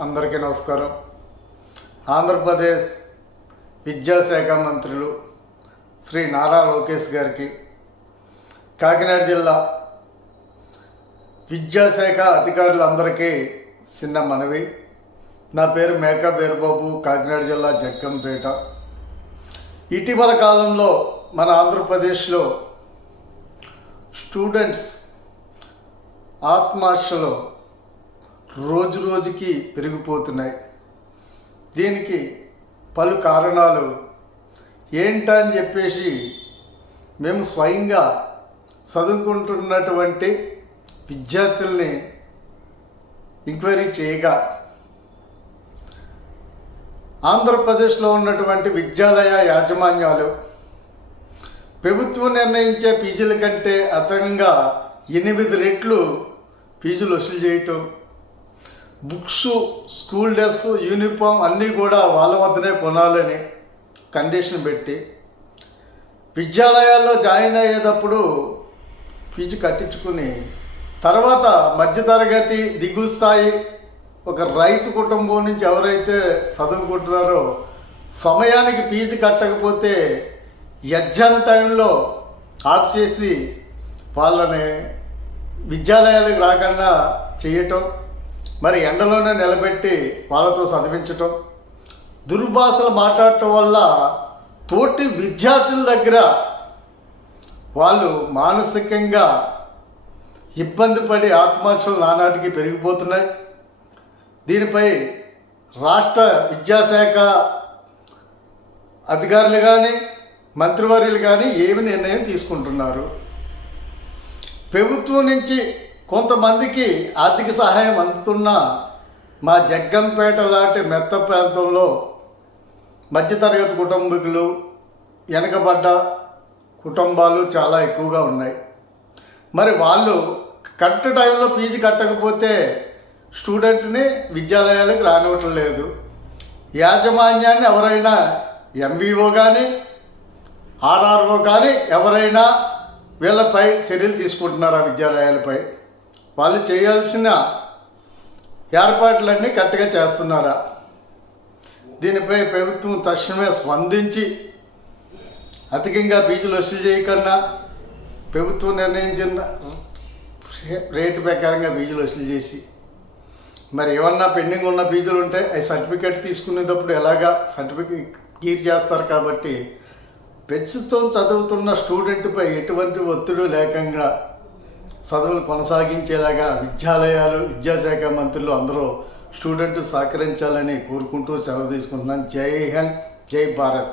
అందరికీ నమస్కారం. ఆంధ్రప్రదేశ్ విద్యాశాఖ మంత్రులు శ్రీ నారా లోకేష్ గారికి, కాకినాడ జిల్లా విద్యాశాఖ అధికారులందరికీ చిన్న మనవి. నా పేరు మేకా బీరబాబు, కాకినాడ జిల్లా జగ్గంపేట. ఇటీవల కాలంలో మన ఆంధ్రప్రదేశ్లో స్టూడెంట్స్ ఆత్మహత్యలు రోజు రోజుకి పెరిగిపోతున్నాయి. దీనికి పలు కారణాలు ఏంటని చెప్పేసి మేము స్వయంగా చదువుకుంటున్నటువంటి విద్యార్థుల్ని ఎంక్వైరీ చేయగా ఆంధ్రప్రదేశ్లో ఉన్నటువంటి విద్యాలయ యాజమాన్యాలు ప్రభుత్వం నిర్ణయించే ఫీజుల కంటే అదనంగా 8 రెట్లు ఫీజులు వసూలు చేయటం, బుక్స్, స్కూల్ డ్రెస్, యూనిఫామ్ అన్నీ కూడా వాళ్ళ వద్దనే కొనాలని కండిషన్ పెట్టి విద్యాలయాల్లో జాయిన్ అయ్యేటప్పుడు ఫీజు కట్టించుకుని తర్వాత మధ్యతరగతి దిగువ స్థాయి ఒక రైతు కుటుంబం నుంచి ఎవరైతే చదువుకుంటున్నారో సమయానికి ఫీజు కట్టకపోతే ఎగ్జామ్ టైంలో ఆఫ్ చేసి వాళ్ళని విద్యాలయాలకు రాకుండా చేయటం, మరి ఎండలోనే నిలబెట్టి వాళ్ళతో చదివించటం, దుర్భాషలు మాట్లాడటం వల్ల తోటి విద్యార్థుల దగ్గర వాళ్ళు మానసికంగా ఇబ్బంది పడి ఆత్మహత్యలు నానాటికి పెరిగిపోతున్నాయి. దీనిపై రాష్ట్ర విద్యాశాఖ అధికారులు కానీ మంత్రివర్యులు కానీ ఏమి నిర్ణయం తీసుకుంటున్నారు? ప్రభుత్వం నుంచి కొంతమందికి ఆర్థిక సహాయం అందుతున్న మా జగ్గంపేట లాంటి మెత్త ప్రాంతంలో మధ్యతరగతి కుటుంబీకులు, వెనకబడ్డ కుటుంబాలు చాలా ఎక్కువగా ఉన్నాయి. మరి వాళ్ళు కరెక్ట్ టైంలో ఫీజు కట్టకపోతే స్టూడెంట్ని విద్యాలయాలకు రానివ్వటం లేదు. యాజమాన్యాన్ని ఎవరైనా ఎంవీఓ కానీ ఆర్ఆర్ఓ కానీ ఎవరైనా వీళ్ళపై చర్యలు తీసుకుంటున్నారా? విద్యాలయాలపై వాళ్ళు చేయాల్సిన ఏర్పాట్లన్నీ కరెక్ట్గా చేస్తున్నారా? దీనిపై ప్రభుత్వం తక్షణమే స్పందించి అధికంగా ఫీజులు వసూలు చేయకుండా ప్రభుత్వం నిర్ణయించిన రేటు ప్రకారంగా ఫీజులు వసూలు చేసి, మరి ఏమన్నా పెండింగ్ ఉన్న ఫీజులు ఉంటే అవి సర్టిఫికేట్ తీసుకునేటప్పుడు ఎలాగా సర్టిఫికేట్ క్లియర్ చేస్తారు. కాబట్టి ప్రస్తుతం చదువుతున్న స్టూడెంట్పై ఎటువంటి ఒత్తిడి లేకుండా చదువులు కొనసాగించేలాగా విద్యాలయాలు, విద్యాశాఖ మంత్రులు అందరూ స్టూడెంట్ సహకరించాలని కోరుకుంటూ సెలవు తీసుకుంటున్నాను. జై హింద్, జై భారత్.